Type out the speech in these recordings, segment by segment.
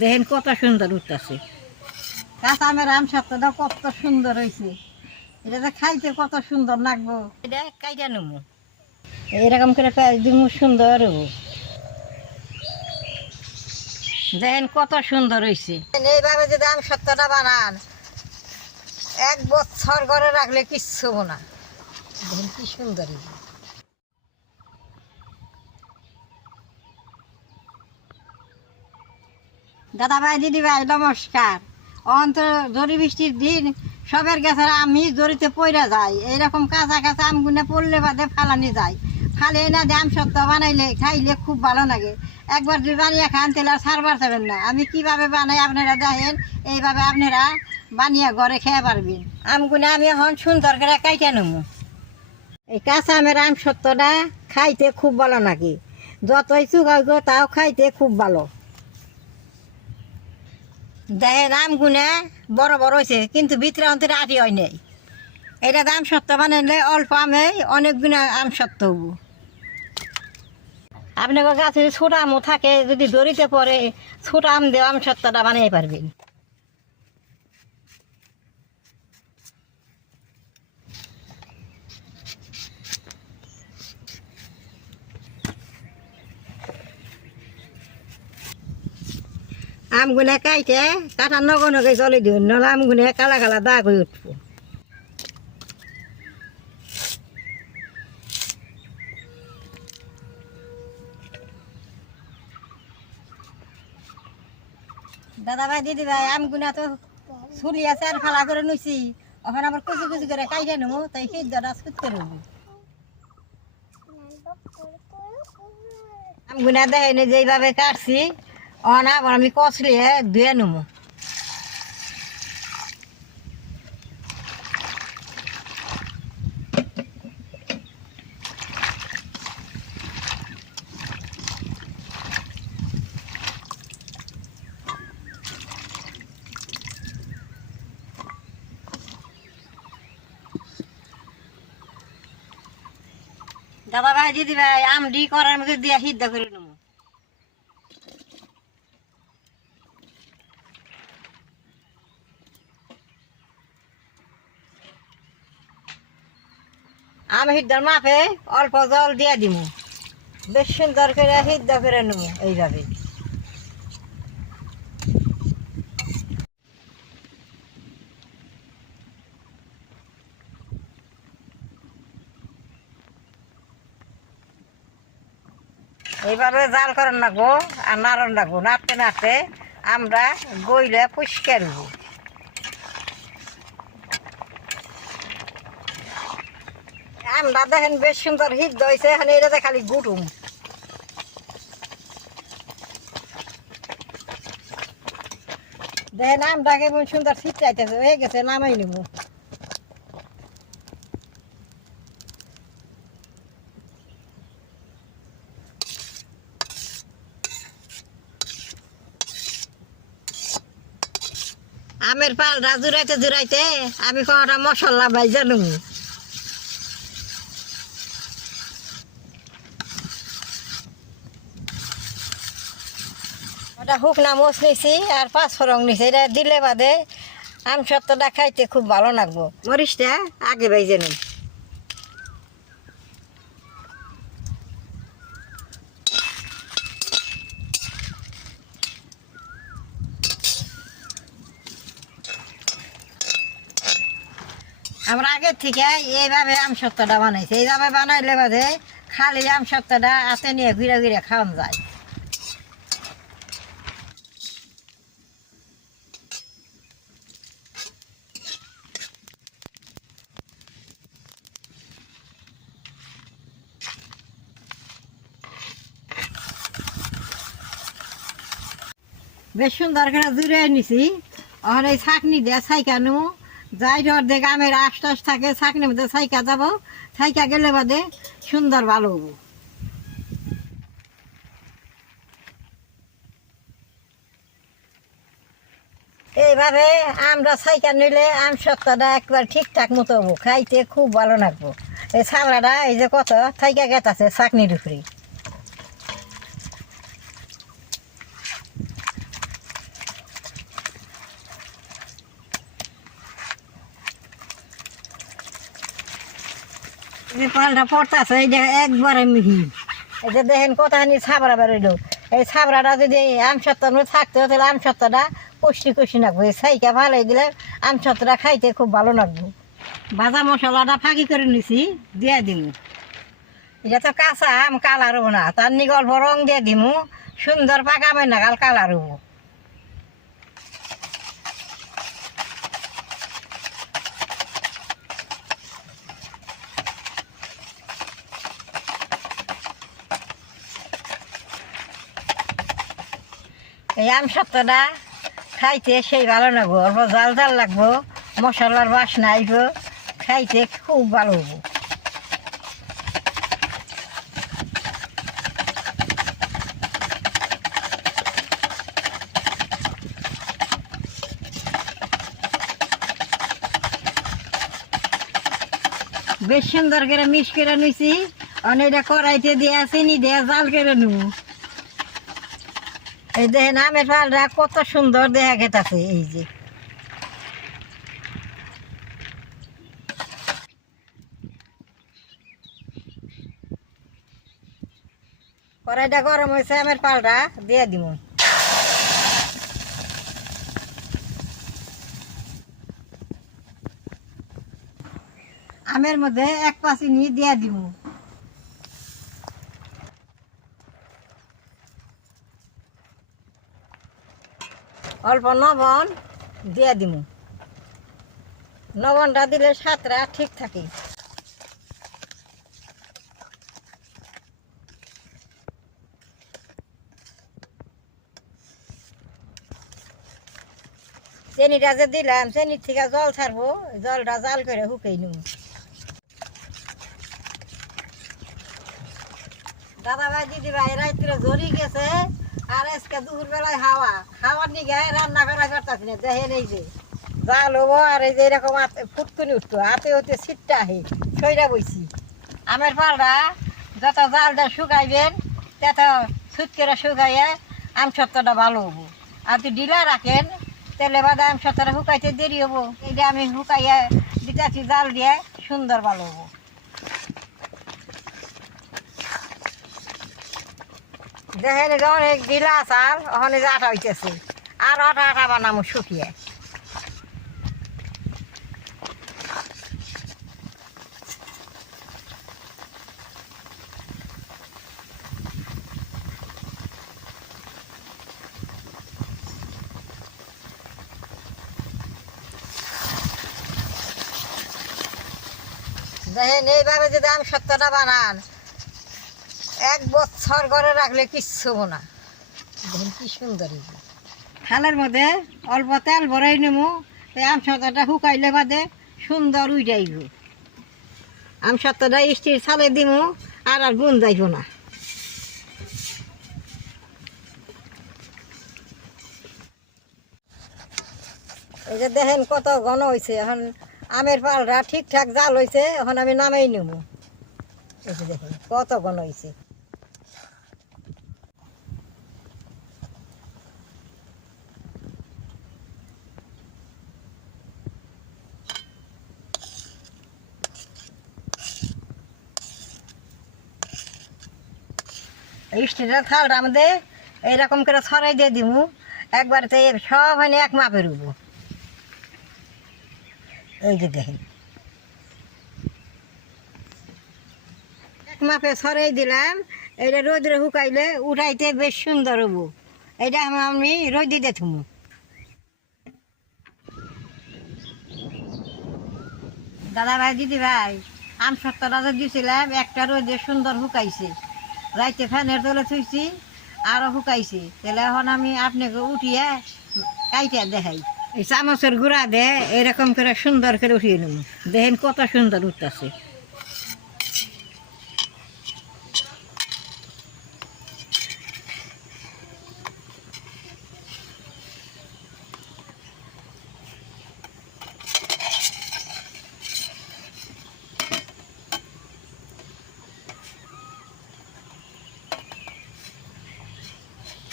দেখেন কত সুন্দর উঠতেছে। কাঁচা আমের আম সত্ত্বটা কত সুন্দর হয়েছে। এটা যে খাইতে কত সুন্দর লাগবো। এটা কাইটা নেবো, এরকম করে দিমু, সুন্দর হবো। দেখেন কত সুন্দর হয়েছে। এইভাবে যদি আম সত্ত্বটা বানান, 1 বছর ঘরে রাখলে কিচ্ছু না। দেখেন কি সুন্দর হয়েছে। দাদা ভাই, দিদি ভাই, নমস্কার। অন্ত জরি বৃষ্টির দিন সবের গাছের আমি জড়িতে পড়ে যায়। এইরকম কাঁচা কাঁচা আমগুনে পড়লে বাদে ফালানি যায়। ফালে না দিয়ে আম সত্ত্ব বানাইলে খাইলে খুব ভালো লাগে। একবার যদি বানিয়ে খান তাহলে আর ছাড়বার চাবেন না। আমি কিভাবে বানাই আপনারা দেখেন, এইভাবে আপনারা বানিয়ে ঘরে খেয়ে পারবেন। আমগুনে আমি এখন সুন্দর করে কাইটে নেবো। এই কাঁচা আমের আম সত্ত্বটা খাইতে খুব ভালো লাগে। যতই চুকাই গো তাও খাইতে খুব ভালো। দেখেন আমগুনে বড় বড় হয়েছে, কিন্তু ভিতরে অন্তরে আটি হয় নাই। এটা আম সত্ত্ব বানাইলে অল্প আমে অনেক গুণা আম সত্ত্ব হব। আপনার গাছে ছোট আমও থাকে, যদি দড়িতে পরে ছোট আম দিয়ে আম সত্ত্বটা বানাই পারবেন। আমগুনে কাইটে কাটা নগে নগে জলে দিন, নহলে আমগুনে কালা কালা দাগ হয়ে উঠবো। দাদা ভাই, দিদি ভাই, আমগুনা তো ছুলি আছে আর ফালা করে নিছি। ওখানে আবার কুচি কুচি করে কাইটে নেবো, তাই সেই জরা সুত করে নেবো। আমগুনা দেখেন যেইভাবে কাটছি, ওখানে আবার আমি কচলিয়ে ধুয়ে নেবো। দাদা ভাই, দিদি ভাই, আমডি করার মধ্যে দিয়ে সিদ্ধ করে নেবো। আম সিদ্ধর মাপে অল্প জল দিয়ে দিব, বেশ সুন্দর করে সিদ্ধ করে নেবো এইভাবে। এইভাবে জাল করার লাগবো আর নাড়ন লাগবো। নাড়তে নাড়তে আমরা গইলে পরিষ্কার হবো। আমরা দেখেন বেশ সুন্দর সিদ্ধ হয়েছে। এখানে এটাতে খালি গুটুম। দেখেন আমটাকে সুন্দর ছিটাইতেছে, হয়ে গেছে, নামাই নেবো। আমের পালটা জুড়াইতে জুড়াইতে আমি কটা মশলা ভাইজা নেবো। ওটা শুকনা মরিচ নিছি আর 5 ফোড়ন নিছি। এটা দিলে বাদে আম সত্ত্বটা খাইতে খুব ভালো লাগবো। মরিচটা আগে ভাইজে নেব। আমরা আগের থেকে এইভাবে আম সত্ত্বটা বানাইছি। এইভাবে বানাইলে বাদে খালি আম সত্ত্বটা হাতে নিয়ে ঘুরে ঘুরে খাওয়ান যায়। বেশ সুন্দর করে জুড়ে নিছি। আর এই ছাঁকনি দিয়ে ছাইকা নেবো। যাই অর্ধেক আমের আশ টাশ থাকে, ছাঁকনির মধ্যে ছাইকা যাবো। ছাইকা গেলে বাদে সুন্দর ভালো হবো। এইভাবে আমরা ছাইকা নিলে আম সত্ত্বটা একবার ঠিকঠাক মতো হবো, খাইতে খুব ভালো লাগবো। এই ছাবড়াটা এই যে কত ছাইকা গেতাছে ছাঁকনির উপরে। যে পালটা পড়তেছে এইটা একবারে মিহি। এই যে দেখেন কতখানি ছাবড়া বেরোইলো। এই ছাবড়াটা যদি আম সত্তর থাকতো তাহলে আম সত্তরটা কষি কষি লাগবো। এই সাইকা ভালো দিলে আম সত্তরটা খাইতে খুব ভালো লাগবে। ভাজা মশলাটা ফাঁকি করে নিছি, দিয়ে দিমু। এটা তো কাঁচা আম, কালার হবো না, তার নি অল্প রং দিয়ে দিমু, সুন্দর পাকাবে না কাল কালার হবো। এই আম সত্তরটা খাইতে সেই ভালো লাগবো, অল্প জাল জাল লাগবো, মশলার বাসনা আইব, খাইতে খুব ভালো হবো। বেশ সুন্দর করে মিক্স করে নিছি, অনেকটা কড়াইতে দিয়ে চিনি দিয়ে জাল করে নেব। এই দেখেন আমের পালটা কত সুন্দর দেখা গেছে। এই যে কড়াইটা গরম হয়েছে, আমের পালটা দিয়ে দিব। আমের মধ্যে এক পা চিনি দিয়ে দিব। অল্প লবণ দিয়ে দিব। লবণটা দিলে স্বাদটা ঠিক থাকে। চিনিটা যে দিলাম, চিনির থেকে জল ছাড়বো, জলটা জাল করে শুকাই নেব। দাদা ভাই দিদি ভাই রাত্রে ঝরি গেছে, আর আজকে দুপুর বেলায় হাওয়ার নিগে রান্না করা করতেছি না। দেখেন এই যে জাল হবো, আর এই যে এরকম ফুটকুনি উঠতো, হাতে হতে ছিটটা আহে সইরা বইছি। আমের পালটা যত জালটা শুকাইবেন তত ছুট করে শুকাইয়া আম সত্তরটা ভালো হবো। আর যদি ঢিলা রাখেন তাহলে বাদে আম সত্তরটা শুকাইতে দেরি হবো। এইটা আমি শুকাইয়া দিতেছি জাল দিয়ে, সুন্দর ভালো হবো। দেখেন এটা অনেক ঢিলা চাল, ওখানে যে আটা হইতেছে, আর আটা আটা বানাবো শুকিয়ে। দেখেন এইভাবে যদি আম সত্তরটা বানান, 1 বছর ঘরে রাখলে কিচ্ছু হবো না। দেখেন কি সুন্দর। থালের মধ্যে অল্প তেল ভরাই নেবো, আম সত্তরটা শুকাইলে বাদে সুন্দর উইটাইব। আম সত্তরটা স্টিল ছালে দিব, আর আর গুণ যাইব না। এই যে দেখেন কত ঘন হয়েছে। এখন আমের পালটা ঠিকঠাক জাল হয়েছে, এখন আমি নামাই নেব। এই যে দেখেন কত ঘন হয়েছে। স্টিলের থালটা আমাদের এইরকম করে ছড়াই দিয়ে দিব, একবারতে সব হয় এক মাপের উঠবো। এই যে দেখেন এক মাপে ছড়াই দিলাম। এইটা রোদে শুকাইলে উঠাইতে বেশ সুন্দর হবো। এইটা আমি রোদ দিতে থুমু। দাদা ভাই দিদি ভাই, আম সত্তরটা দিয়েছিলাম, একটা রোদে সুন্দর শুকাইছে। রাইতে ফ্যানের তলে থুইছি, আরো শুকাইছে। তাহলে এখন আমি আপনাকে উঠিয়ে কাইটা দেখাই। এই চামচের গুঁড়া দে এরকম করে সুন্দর করে উঠিয়ে নেব। দেখেন কত সুন্দর উঠতেছে।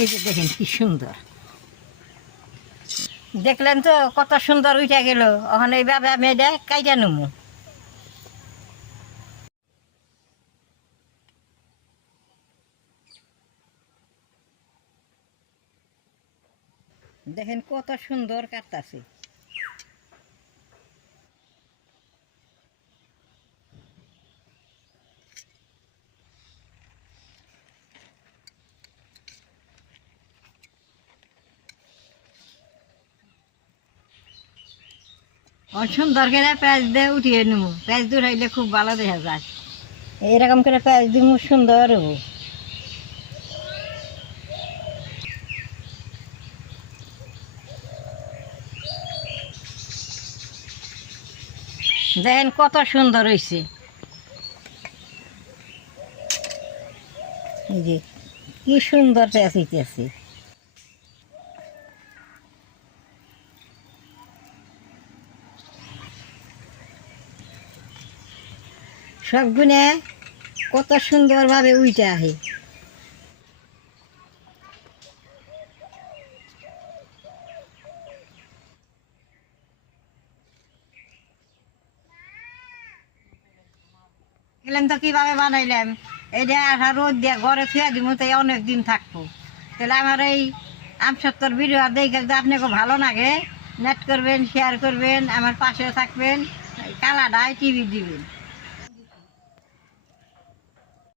এই যে দেখেন কি সুন্দর। দেখলেন তো কত সুন্দর উঠে গেল। এখন এইভাবে আমি এটা কাইটা নেবো। দেখেন কত সুন্দর কাটতাছে। সুন্দর করে পেঁয়াজ দিয়ে উঠিয়ে নেবো, পেঁয়াজ দূর হইলে খুব ভালো দেখা যায়। এইরকম করে পেঁয়াজ দিব, সুন্দর হবো। দেখেন কত সুন্দর হয়েছে। এই যে কি সুন্দর পেঁয়াজ হইতেছে। সবগুনে কত সুন্দরভাবে উইটা আহে। এলাম তো কিভাবে বানাইলাম, এটা আঠা রোদ দিয়ে ঘরে থুয়া দিব, তাই অনেক দিন থাকবো। তাহলে আমার এই আমসত্তর ভিডিও দেখে যদি আপনাকে ভালো লাগে, নেট করবেন, শেয়ার করবেন, আমার পাশে থাকবেন, কালাডায় টিভি দিবেন।